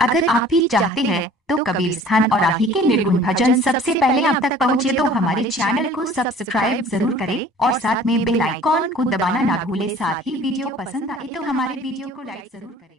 अगर आप भी चाहते हैं तो कबीर स्थान और आप ही के निर्गुण भजन सबसे पहले आप तक पहुंचे तो हमारे चैनल को सब्सक्राइब जरूर करें और साथ में बेल आइकॉन को दबाना ना भूलें। साथ ही वीडियो पसंद आए तो हमारे वीडियो को लाइक जरूर करें।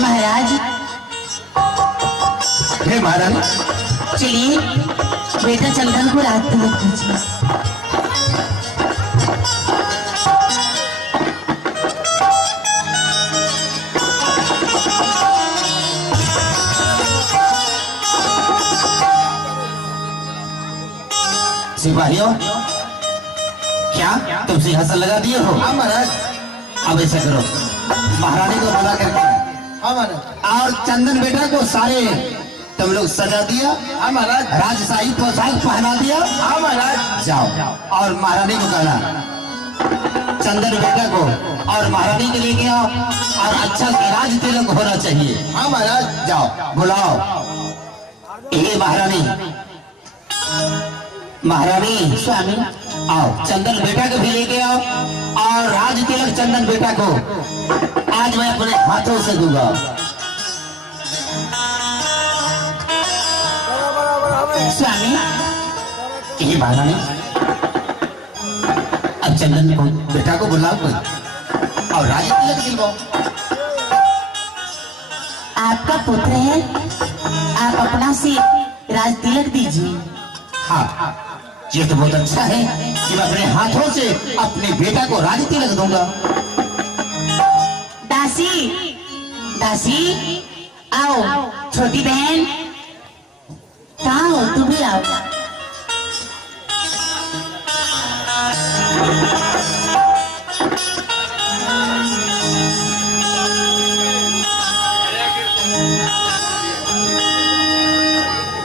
महाराज, हे महाराज, चलिए बेटा चंदन को रात तक दीजिए। सिपाहियों, क्या तुम सिंहासन लगा दिए हो? हाँ महाराज। अब ऐसा करो, महारानी को बुला करके और चंदन बेटा को सारे तुम लोग सजा दिया। हाँ महाराज। राजशाही पोशाक पहना दिया। हाँ महाराज। जाओ और महारानी को कहना चंदन बेटा को और महारानी के लेके आओ और अच्छा राज तिलक होना चाहिए। हाँ महाराज। जाओ बुलाओ। ये महारानी, महारानी स्वामी, आओ चंदन बेटा को भी लेके आओ और राज तिलक चंदन बेटा को आज मैं अपने हाथों से दूंगा। स्वामी, यही महारानी, अब चंदन को बेटा को बुलाओ कोई और राज तिलक दिलवाओ। आपका पुत्र है, आप अपना से राज तिलक दीजिए। हाँ, ये तो बहुत अच्छा है कि मैं अपने हाथों से अपने बेटा को राज तिलक दूंगा। दासी, दासी, आओ। छोटी बहन, कहाँ हो? तू भी आओ।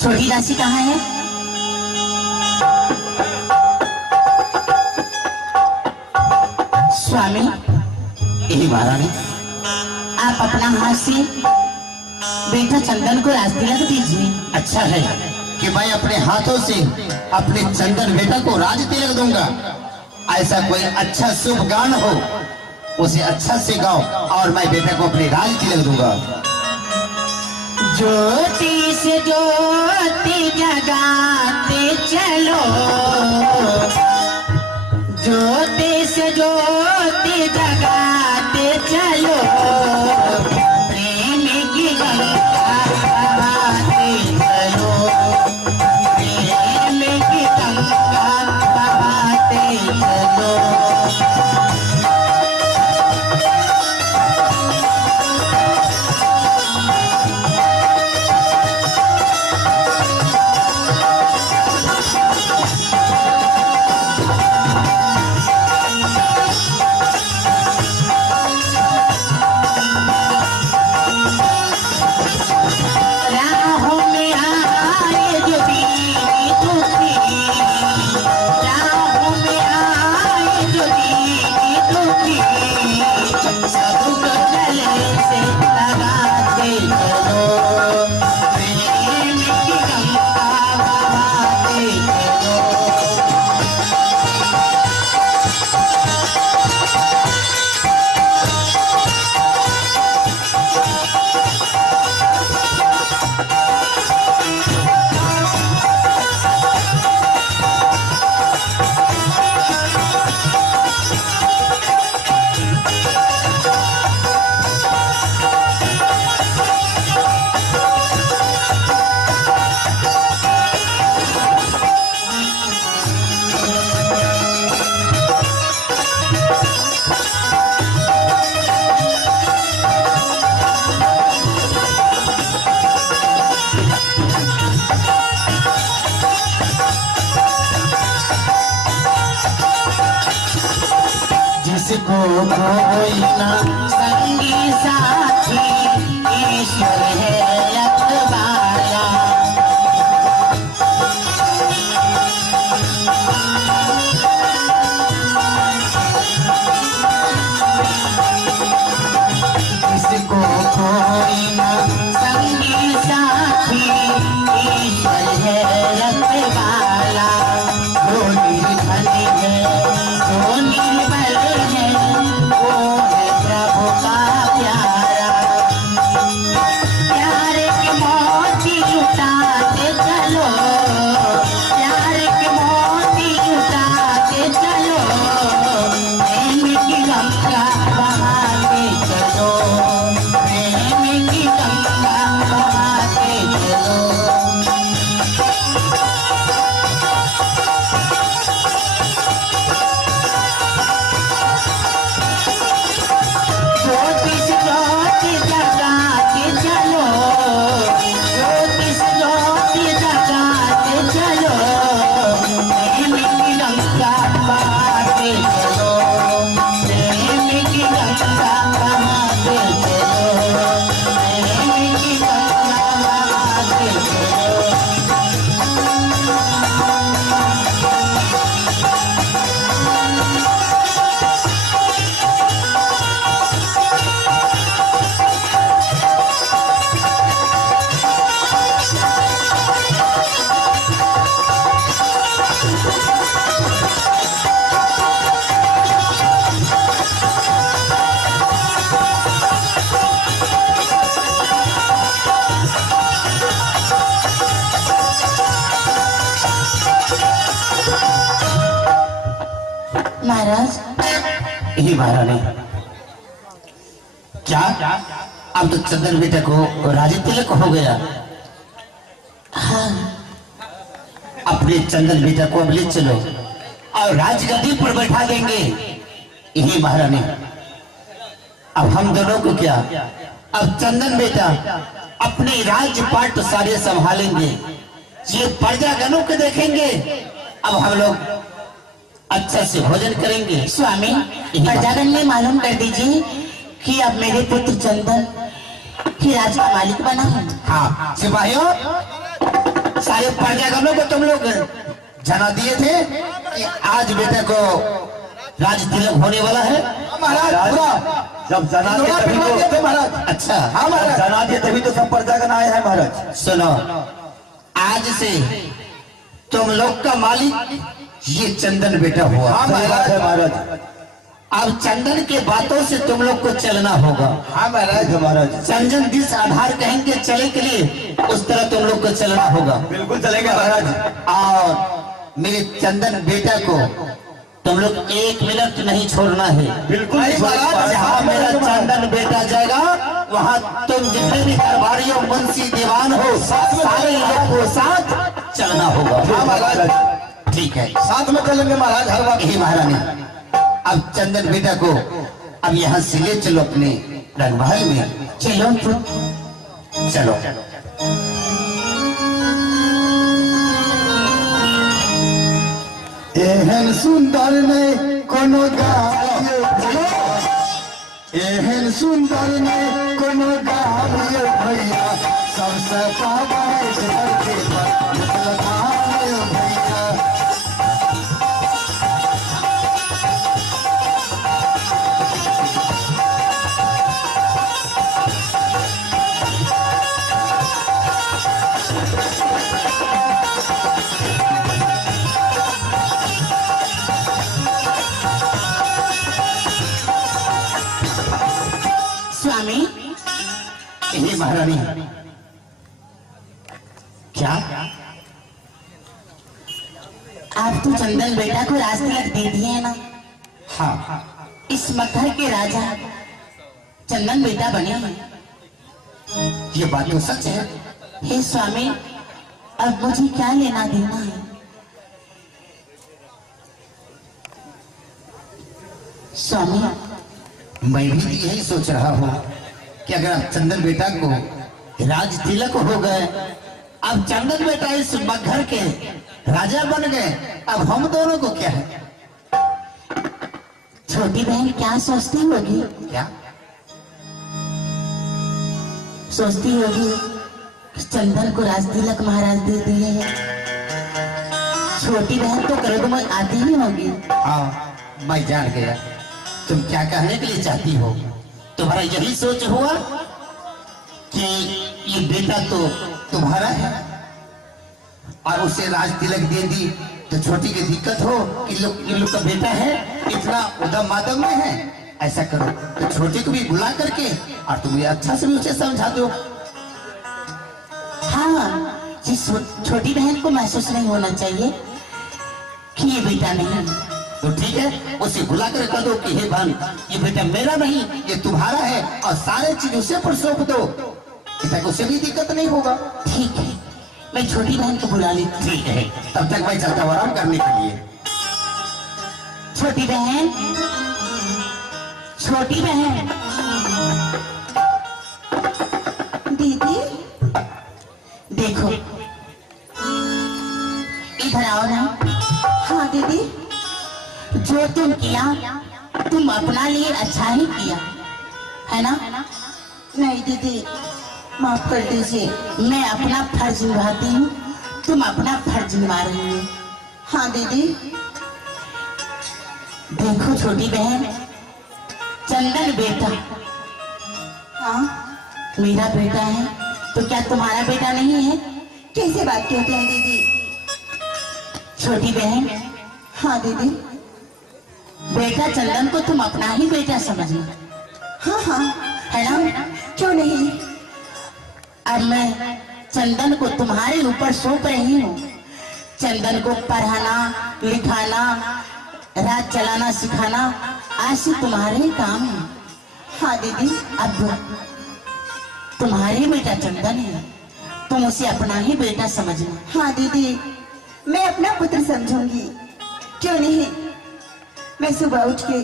छोटी दासी कहाँ है? स्वामी, यही महारानी, आप अपना हाथ से बेटा चंदन को राज तिलक दीजिए। अच्छा है कि मैं अपने हाथों से अपने चंदन बेटा को राज तिलक दूंगा। ऐसा कोई अच्छा शुभ गान हो उसे अच्छा से गाओ और मैं बेटा को अपने राज तिलक दूंगा। ज्योति से ज्योति जगाते चलो, ज्योति से ज्योति जगाते चलो, प्रेम की गंगा बहाते चलो, प्रेम जिसको कोई ना संगी साथी ईश्वर है रखवाला। जिसको कोई ना संगी साथी ईश्वर है रखवाला। वो निर्धन है वो निर्बल है वो है प्रभु का प्यारा। प्यार के मोती उठाते चलो प्यार के मोती उठाते चलो। प्रेम की गंगा बहाते चलो प्रेम की गंगा बहाते चलो। ज्योतिष ज्योति जगाते चलो ज्योतिष ज्योति जगाते चलो। प्रेम की गंगा बहाते चलो प्रेम की गंगा बहाते चलो प्रेम की गंगा बहाते चलो। महाराज यही महारानी क्या अब तो चंदन बेटा को राजी तिलक हो गया। हाँ अपने चंदन बेटा को अब ले चलो और राजगद्दी पर बैठा देंगे। यही महारानी अब हम दोनों को क्या अब चंदन बेटा अपने राजपाट सारे संभालेंगे। ये प्रजागणों को देखेंगे। अब हम लोग अच्छा से भोजन करेंगे। स्वामी प्रजागण में मालूम कर दीजिए कि अब मेरे पुत्र चंदन की राज का मालिक बना है। हाँ सिपाहियों सारे प्रजागणों को तुम लोग जना दिए थे कि आज बेटे को राज तिलक होने वाला है। महाराज जब जना दिए तभी तो महाराज अच्छा हाँ महाराज जना दिए तभी तो सब प्रजागण आए हैं महाराज। सुनो आज से तुम लोग का मालिक ये चंदन बेटा हुआ। हाँ महाराज अब चंदन के बातों से तुम लोग को चलना होगा। हाँ महाराज चंदन जिस आधार कहेंगे चले के लिए उस तरह तुम लोग को चलना होगा। बिल्कुल चलेंगे महाराज। और मेरे चंदन बेटा को तुम लोग एक मिनट नहीं छोड़ना है। बिल्कुल महाराज जहाँ मेरा चंदन बेटा जाएगा वहाँ तुम जितने भी दरबारियों मुंशी दीवान हो सारे लोग को साथ चलना होगा। हाँ महाराज ठीक है साथ में चलेंगे महाराज हर वक्त। यही महारानी अब चंदन बेटा को अब यहाँ से ले चलो अपने रंगमहल में। चलो तो चलो एहन सुंदर ने कोनो गाँव एहन सुंदर ने कोनो गाँव भैया सबसे पावाज करके भैया। महारानी, क्या आप तो चंदन बेटा को राज तिलक दे दिए है ना? हाँ, इस मगहर के राजा चंदन बेटा बने हैं। ये बात तो सच है। हे स्वामी, अब मुझे क्या लेना देना है? स्वामी, मैं भी यही सोच रहा हूँ कि अगर अब चंदन बेटा को राज तिलक हो गए, अब चंदन बेटा इस मगहर के राजा बन गए, अब हम दोनों को क्या है? छोटी बहन क्या सोचती होगी? क्या सोचती होगी कि चंदन को राज तिलक महाराज दे दिए हैं। छोटी बहन तो क्रोध में आती ही होगी। हाँ, मैं जान गया तुम क्या कहने के लिए चाहती हो। तुम्हारा यही सोच हुआ कि ये बेटा तो तुम्हारा है और उसे राज तिलक दे दी तो छोटी की दिक्कत हो कि ये लोग का बेटा है, इतना उदम मादम में है। ऐसा करो तो छोटे को भी बुला करके और तुम ये अच्छा से भी उसे समझा दो। हाँ, जिस छोटी बहन को महसूस नहीं होना चाहिए कि ये बेटा नहीं है। तो ठीक है, उसे बुला कर कह दो कि हे बहन, ये बेटा मेरा नहीं, ये तुम्हारा है और सारे चीज उसे पर सौंप दो, तक उसे भी दिक्कत नहीं होगा। ठीक है, मैं छोटी बहन को बुला लेती। ठीक है, तब तक मैं चलता हूँ आराम करने के लिए। छोटी बहन, छोटी बहन, दीदी देखो, इधर आओ ना। हाँ दीदी, जो तुम किया तुम अपना लिए अच्छा ही किया है ना? नहीं दीदी, माफ कर दीजिए, मैं अपना फर्ज निभाती हूँ, तुम अपना फर्ज निभा रही हो। हाँ दीदी, देखो छोटी बहन, चंदन बेटा हाँ मेरा बेटा है, तो क्या तुम्हारा बेटा नहीं है? कैसे बात कहते हैं दीदी? छोटी बहन, हाँ दीदी, बेटा चंदन को तुम अपना ही बेटा समझना। हाँ हाँ, है ना? क्यों नहीं? अब मैं चंदन को तुम्हारे ऊपर सौंप रही हूँ। चंदन को पढ़ाना, लिखाना, राज चलाना, सिखाना आज से तुम्हारे ही काम है। हाँ दीदी, अब तुम्हारे बेटा चंदन है, तुम उसे अपना ही बेटा समझना। हाँ दीदी, मैं अपना पुत्र समझूंगी, क्यों नहीं? मैं सुबह उठ के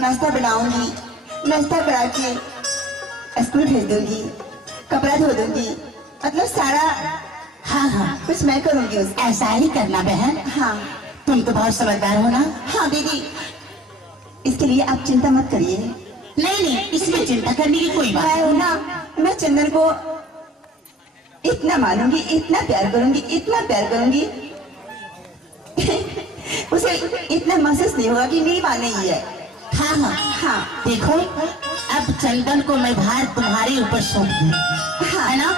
नाश्ता बनाऊंगी, नाश्ता करा के स्कूल भेज दूंगी, कपड़ा धो दूंगी, मतलब सारा हाँ हाँ कुछ मैं करूंगी। ऐसा ही करना बहन। हाँ, तुम तो बहुत समझदार हो ना? हाँ दीदी, इसके लिए आप चिंता मत करिए। नहीं नहीं, इसमें चिंता करने की कोई बात है ना। मैं चंदन को इतना मानूंगी, इतना प्यार करूंगी, इतना प्यार करूंगी उसे इतना महसूस नहीं होगा कि मेरी माँ नहीं है। हाँ हाँ हाँ, देखो अब चंदन को मैं भार तुम्हारे ऊपर सौंप दूँ, हाँ, है ना?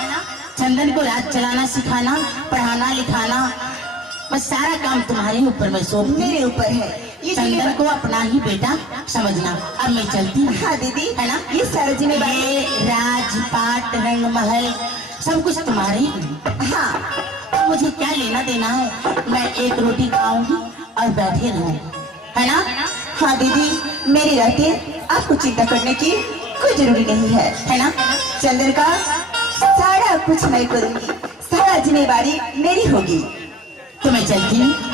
चंदन को राज चलाना, सिखाना, पढ़ाना, लिखाना, बस सारा काम तुम्हारे ऊपर मैं सौंप, मेरे ऊपर है। चंदन को अपना ही बेटा समझना। अब मैं चलती हूँ। हाँ दीदी, है ना? ये सारा जिम्मेदारी, राजपाट, रंग महल सब कुछ तुम्हारे ही। हाँ, मुझे क्या लेना देना है? मैं एक रोटी खाऊंगी और बैठे रहूं, है ना? हाँ दीदी, मेरे रहते आपको चिंता करने की कोई जरूरी नहीं है ना? चंदन का सारा कुछ मैं करूंगी, सारा जिम्मेदारी मेरी होगी। तो मैं चलती हूँ।